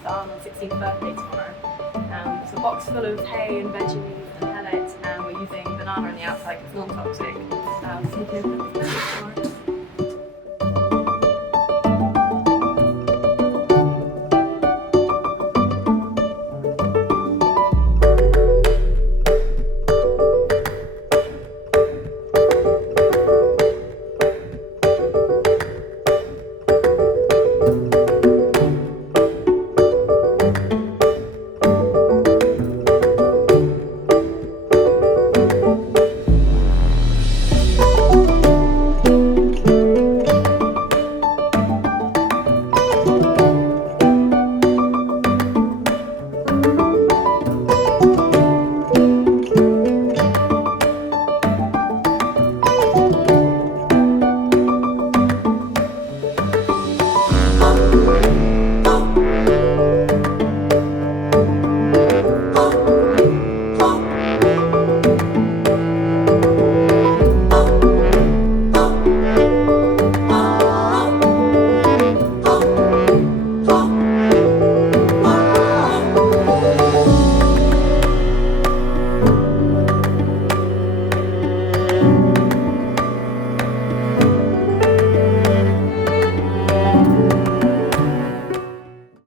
it's Arnold's 16th birthday tomorrow. It's a box full of hay and veggies and pellets, and we're using banana on the outside because it's non-toxic.